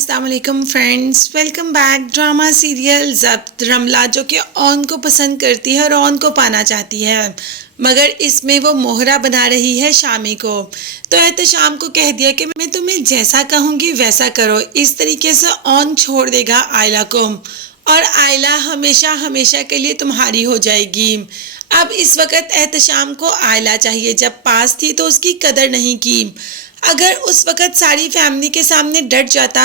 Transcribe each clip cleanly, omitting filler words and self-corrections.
अस्सलाम वालेकुम friends, welcome back. Drama serial Zabt रमला जो कि ऑन को पसंद करती है और ऑन को पाना चाहती है, मगर इसमें वो मोहरा बना रही है शामी को। तो एहतशाम को कह दिया कि मैं तुम्हें जैसा कहूँगी वैसा करो। इस तरीके से ऑन छोड़ देगा आयला को और आयला हमेशा हमेशा के लिए तुम्हारी हो जाएगी। अब इस वक्त एहतशाम को आयला चाहिए। जब पास थी तो उसकी कदर नहीं की। अगर उस वक़्त सारी फैमिली के सामने डट जाता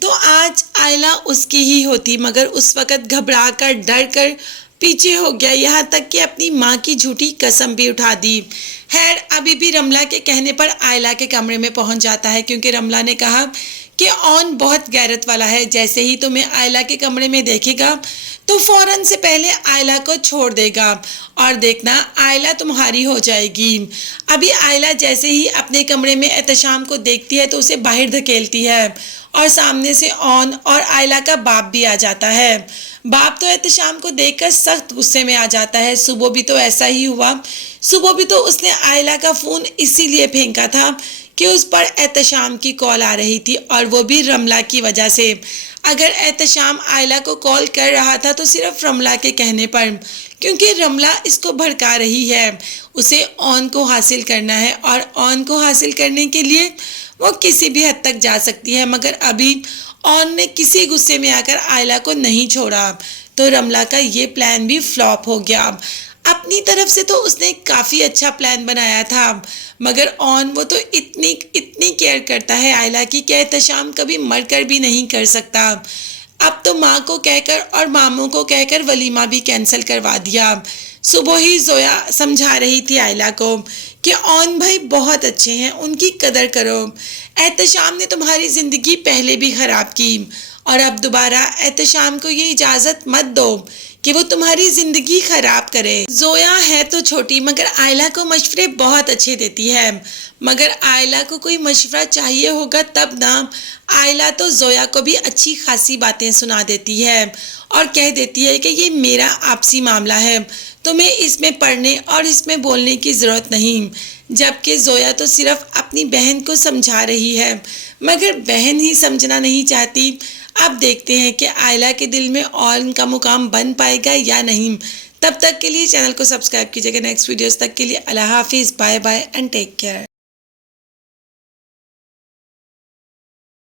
तो आज आयला उसकी ही होती, मगर उस वक़्त घबरा कर डर कर पीछे हो गया, यहाँ तक कि अपनी माँ की झूठी कसम भी उठा दी। खैर अभी भी रमला के कहने पर आयला के कमरे में पहुँच जाता है, क्योंकि रमला ने कहा कि ऑन बहुत गैरत वाला है। जैसे ही तुम्हें आयला के कमरे में देखेगा तो फौरन से पहले आयला को छोड़ देगा और देखना आयला तुम्हारी हो जाएगी। अभी आयला जैसे ही अपने कमरे में एहतशाम को देखती है तो उसे बाहर धकेलती है और सामने से ऑन और आयला का बाप भी आ जाता है। बाप तो एहतशाम को देखकर सख्त गुस्से में आ जाता है। सुबह भी तो ऐसा ही हुआ। सुबह भी तो उसने आयला का फ़ोन इसीलिए फेंका था कि उस पर एहतशाम की कॉल आ रही थी, और वो भी रमला की वजह से। अगर एहतशाम आयला को कॉल कर रहा था तो सिर्फ रमला के कहने पर, क्योंकि रमला इसको भड़का रही है। उसे ऑन को हासिल करना है और ऑन को हासिल करने के लिए वो किसी भी हद तक जा सकती है, मगर अभी ऑन ने किसी गुस्से में आकर आयला को नहीं छोड़ा, तो रमला का ये प्लान भी फ्लॉप हो गया। अपनी तरफ से तो उसने काफ़ी अच्छा प्लान बनाया था, मगर ऑन वो तो इतनी केयर करता है आयला की कि एहतशाम कभी मर कर भी नहीं कर सकता। अब तो माँ को कहकर और मामू को कहकर वलीमा भी कैंसिल करवा दिया। सुबह ही जोया समझा रही थी आयला को कि ऑन भाई बहुत अच्छे हैं, उनकी कदर करो। एहतशाम ने तुम्हारी ज़िंदगी पहले भी ख़राब की और अब दोबारा एहतशाम को ये इजाज़त मत दो कि वो तुम्हारी ज़िंदगी ख़राब करे। जोया है तो छोटी, मगर आयला को मशवरे बहुत अच्छे देती है। मगर आयला को कोई मशवरा चाहिए होगा तब ना, आयला तो जोया को भी अच्छी खासी बातें सुना देती है और कह देती है कि ये मेरा आपसी मामला है, तुम्हें इसमें पढ़ने और इसमें बोलने की ज़रूरत नहीं। जबकि जोया तो सिर्फ अपनी बहन को समझा रही है, मगर बहन ही समझना नहीं चाहती। अब देखते हैं कि आयला के दिल में ऑन का मुकाम बन पाएगा या नहीं। तब तक के लिए चैनल को सब्सक्राइब कीजिएगा। नेक्स्ट वीडियोस तक के लिए अल्लाह हाफिज़, bye bye and take care.